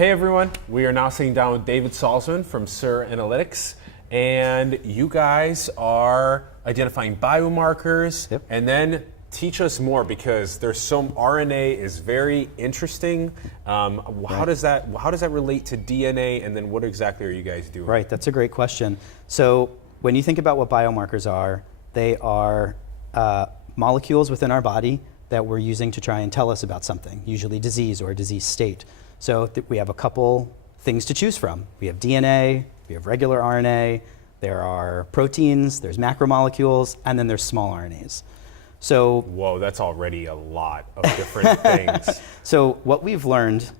Hey everyone, we are now sitting down with David Salzman from sRNAlytics, and you guys are identifying biomarkers. Yep. And then teach us more, because there's some RNA is very interesting. How does that relate to DNA, and then what exactly are you guys doing? Right, that's a great question. So when you think about what biomarkers are, they are molecules within our body that we're using to try and tell us about something, usually disease or a disease state. So we have a couple things to choose from. We have DNA, we have regular RNA, there are proteins, there's macromolecules, and then there's small RNAs. So, whoa, that's already a lot of different things. So what we've learned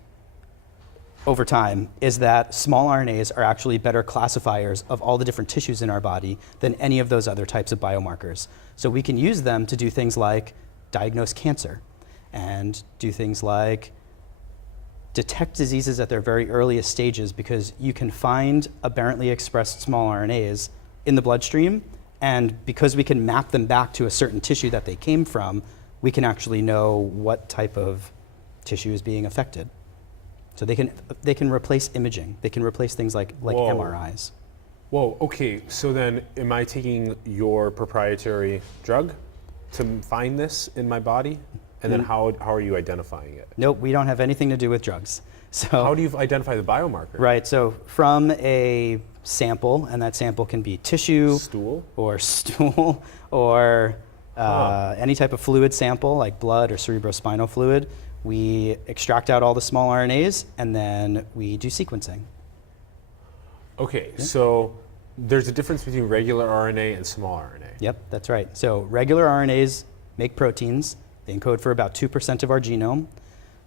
over time is that small RNAs are actually better classifiers of all the different tissues in our body than any of those other types of biomarkers. So we can use them to do things like diagnose cancer and do things like detect diseases at their very earliest stages, because you can find aberrantly expressed small RNAs in the bloodstream, and because we can map them back to a certain tissue that they came from, we can actually know what type of tissue is being affected. So they can replace imaging. They can replace things like Whoa. MRIs. Whoa, okay, so then am I taking your proprietary drug to find this in my body? And then how are you identifying it? Nope, we don't have anything to do with drugs. So how do you identify the biomarker? Right, so from a sample, and that sample can be tissue, stool, or any type of fluid sample like blood or cerebrospinal fluid, we extract out all the small RNAs, and then we do sequencing. Okay, so there's a difference between regular RNA and small RNA. Yep, that's right. So regular RNAs make proteins. They encode for about 2% of our genome.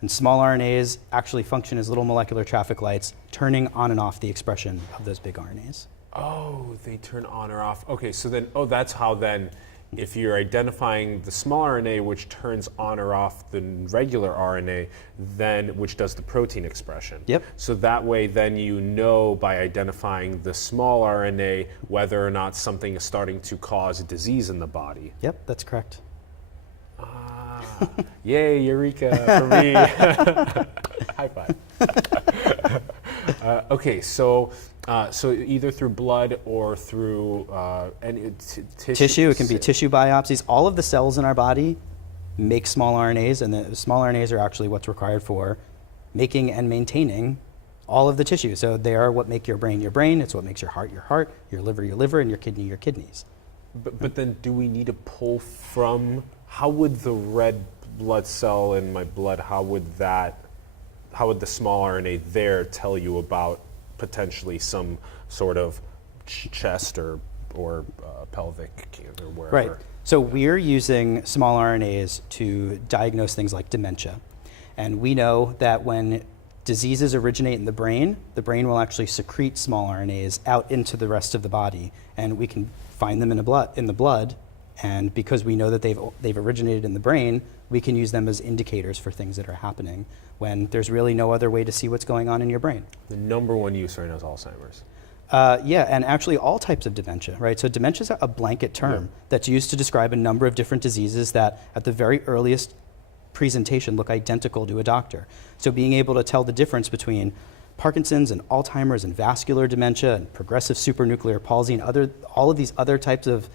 And small RNAs actually function as little molecular traffic lights, turning on and off the expression of those big RNAs. Oh, they turn on or off. Okay, so then, that's how then, if you're identifying the small RNA, which turns on or off the regular RNA, then which does the protein expression. Yep. So that way, then you know by identifying the small RNA whether or not something is starting to cause a disease in the body. Yep, that's correct. Yay, eureka for me. High five. Okay, so either through blood or through tissue. It can be tissue biopsies. All of the cells in our body make small RNAs, and the small RNAs are actually what's required for making and maintaining all of the tissue. So they are what make your brain. It's what makes your heart, your liver, and your kidneys. But then do we need to pull from, how would the red blood cell in my blood, how would the small RNA there tell you about potentially some sort of chest or pelvic cancer or wherever? Right. So we're using small RNAs to diagnose things like dementia. And we know that when diseases originate in the brain will actually secrete small RNAs out into the rest of the body, and we can find them in the blood. And because we know that they've originated in the brain, we can use them as indicators for things that are happening when there's really no other way to see what's going on in your brain. The number one use right now is Alzheimer's. Yeah, and actually all types of dementia, right? So dementia is a blanket term that's used to describe a number of different diseases that at the very earliest presentation look identical to a doctor. So being able to tell the difference between Parkinson's and Alzheimer's and vascular dementia and progressive supranuclear palsy and all of these other types of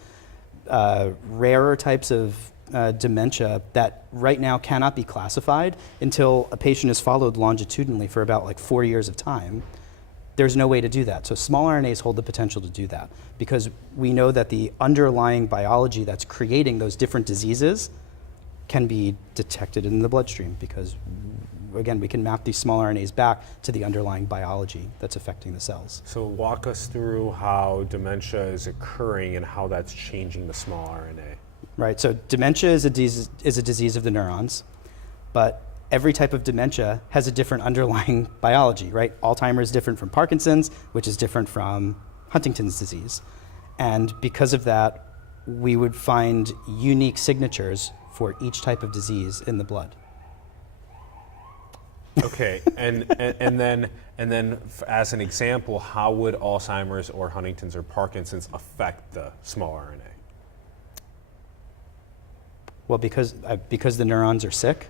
rarer types of dementia that right now cannot be classified until a patient is followed longitudinally for about 4 years of time. There's no way to do that. So small RNAs hold the potential to do that, because we know that the underlying biology that's creating those different diseases can be detected in the bloodstream, because again, we can map these small RNAs back to the underlying biology that's affecting the cells. So walk us through how dementia is occurring and how that's changing the small RNA. Right, so dementia is a disease of the neurons, but every type of dementia has a different underlying biology, right? Alzheimer's is different from Parkinson's, which is different from Huntington's disease. And because of that, we would find unique signatures for each type of disease in the blood. Okay, and then as an example, how would Alzheimer's or Huntington's or Parkinson's affect the small RNA? Well, because the neurons are sick,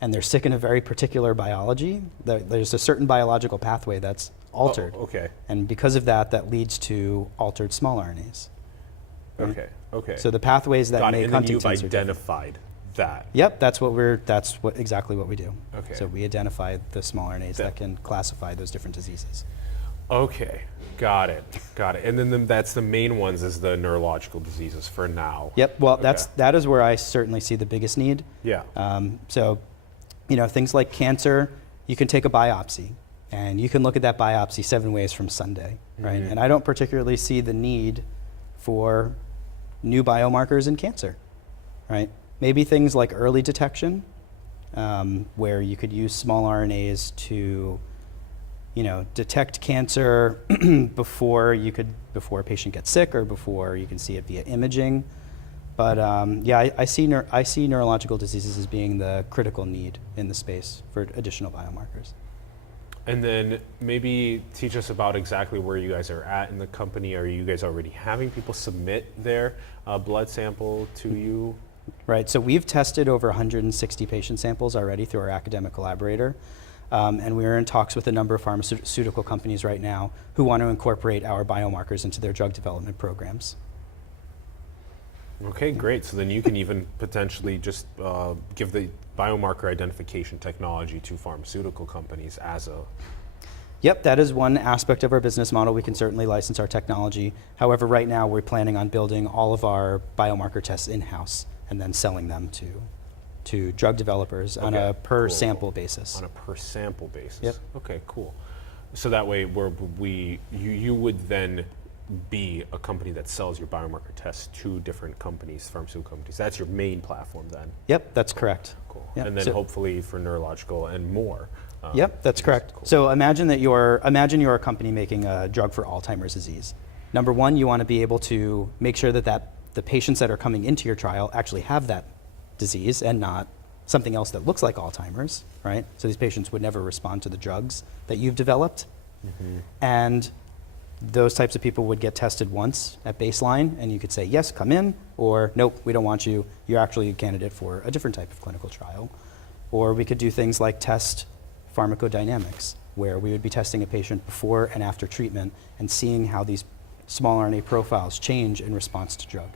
and they're sick in a very particular biology, there's a certain biological pathway that's altered. Oh, okay. And because of that, that leads to altered small RNAs. Right? Okay. Okay. So the pathways that Got it. make And then Huntington's you've are different. identified that. Yep, that's exactly what we do. Okay. So we identify the small RNAs that can classify those different diseases. Okay. Got it. Got it. And then that's the main ones is the neurological diseases for now. Yep. Well, Okay. that is where I certainly see the biggest need. Yeah. So, things like cancer, you can take a biopsy, and you can look at that biopsy 7 ways from Sunday, right? Mhm. And I don't particularly see the need for new biomarkers in cancer, right? Maybe things like early detection, where you could use small RNAs to, detect cancer before a patient gets sick or before you can see it via imaging. But I see neurological diseases as being the critical need in the space for additional biomarkers. And then maybe teach us about exactly where you guys are at in the company. Are you guys already having people submit their blood sample to you? Right, so we've tested over 160 patient samples already through our academic collaborator. And we're in talks with a number of pharmaceutical companies right now who want to incorporate our biomarkers into their drug development programs. Okay, great. So then you can even potentially just give the biomarker identification technology to pharmaceutical companies as a... Yep, that is one aspect of our business model. We can certainly license our technology. However, right now we're planning on building all of our biomarker tests in-house and then selling them to drug developers on a per sample basis. On a per sample basis. Yep. Okay, cool. So that way you would then be a company that sells your biomarker tests to different companies, pharmaceutical companies. That's your main platform then. Yep, that's correct. Cool. Yep. And then So- hopefully for neurological and more. Yep, that's correct. Cool. So imagine you're a company making a drug for Alzheimer's disease. Number one, you want to be able to make sure that the patients that are coming into your trial actually have that disease and not something else that looks like Alzheimer's, right? So these patients would never respond to the drugs that you've developed. Mm-hmm. And those types of people would get tested once at baseline, and you could say, yes, come in, or nope, we don't want you. You're actually a candidate for a different type of clinical trial. Or we could do things like test pharmacodynamics, where we would be testing a patient before and after treatment and seeing how these small RNA profiles change in response to drug.